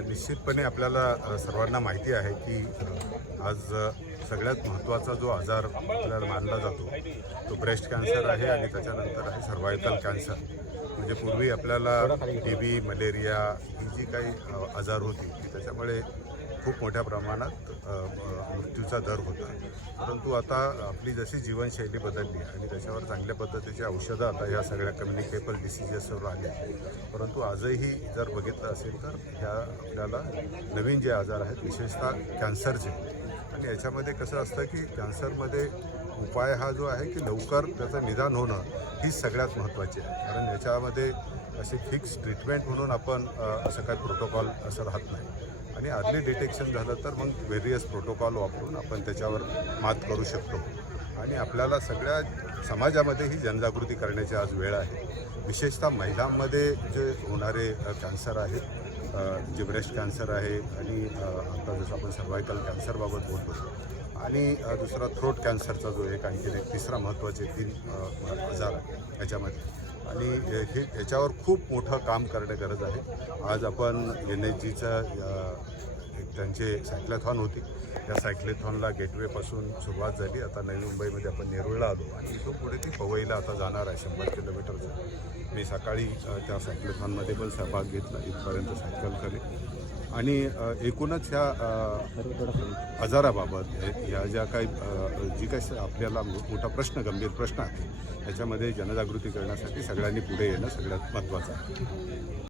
निश्चितपणे आपल्याला सर्वांना माहिती आहे की आज सगळ्यात महत्त्वाचा जो आजार आपल्याला मानला जातो तो ब्रेस्ट कॅन्सर आहे आणि त्याच्यानंतर आहे सर्वायकल कॅन्सर म्हणजे पूर्वी आपल्याला टी बी मलेरिया ही जी काही आजार होती की त्याच्यामुळे खूप मोठ्या प्रमाणात मृत्यूचा दर होता. परंतु आता आपली जशी जीवनशैली बदलली आणि त्याच्यावर चांगल्या पद्धतीची औषधं आता ह्या सगळ्या कम्युनिकेबल डिसिजेसवर आले परंतु आजही जर बघितलं असेल तर ह्या आपल्याला नवीन जे आजार आहेत विशेषतः कॅन्सरचे आणि याच्यामध्ये कसं असतं की कॅन्सरमध्ये उपाय हा जो आहे की लवकर त्याचं निदान होणं ही सगळ्यात महत्त्वाची आहे. कारण याच्यामध्ये असे फिक्स ट्रीटमेंट म्हणून आपण असं काही प्रोटोकॉल असं राहत नाही. आणि अर्ली डिटेक्शन झालं तर मग व्हेरियस प्रोटोकॉल वापरून आपण त्याच्यावर मात करू शकतो. आणि आपल्याला सगळ्या समाजामध्ये ही जनजागृती करण्याची आज वेळ आहे. विशेषतः महिलांमध्ये जे होणारे कॅन्सर आहेत जे ब्रेस्ट कॅन्सर आहे आणि आता जसं आपण सर्वायकल कॅन्सरबाबत बोलतो. आणि दुसरा थ्रोट कॅन्सरचा जो एक आणखीन एक तिसरा महत्त्वाचे तीन आजार आहे. याच्यामध्ये आणि हे याच्यावर खूप मोठं काम करणे गरज आहे. आज आपण एन एच जीचं एक त्यांचे सायक्लॅथॉन होती त्या सायक्लेथॉनला गेटवेपासून सुरुवात झाली. आता नवी मुंबईमध्ये आपण नेरुळला आलो आणि इथून पुढे ती पवईला आता जाणार आहे शंभर किलोमीटरचं. मी सकाळी त्या सायक्लेथॉनमध्ये पण सहभाग घेतला इथपर्यंत सायकल करेल. आणि एकूणच ह्या आजाराबाबत ह्या ज्या काही जी काही आपल्याला मोठा प्रश्न गंभीर प्रश्न आहे त्याच्यामध्ये जनजागृती करण्यासाठी सगळ्यांनी पुढे येणं सगळ्यात महत्त्वाचं आहे.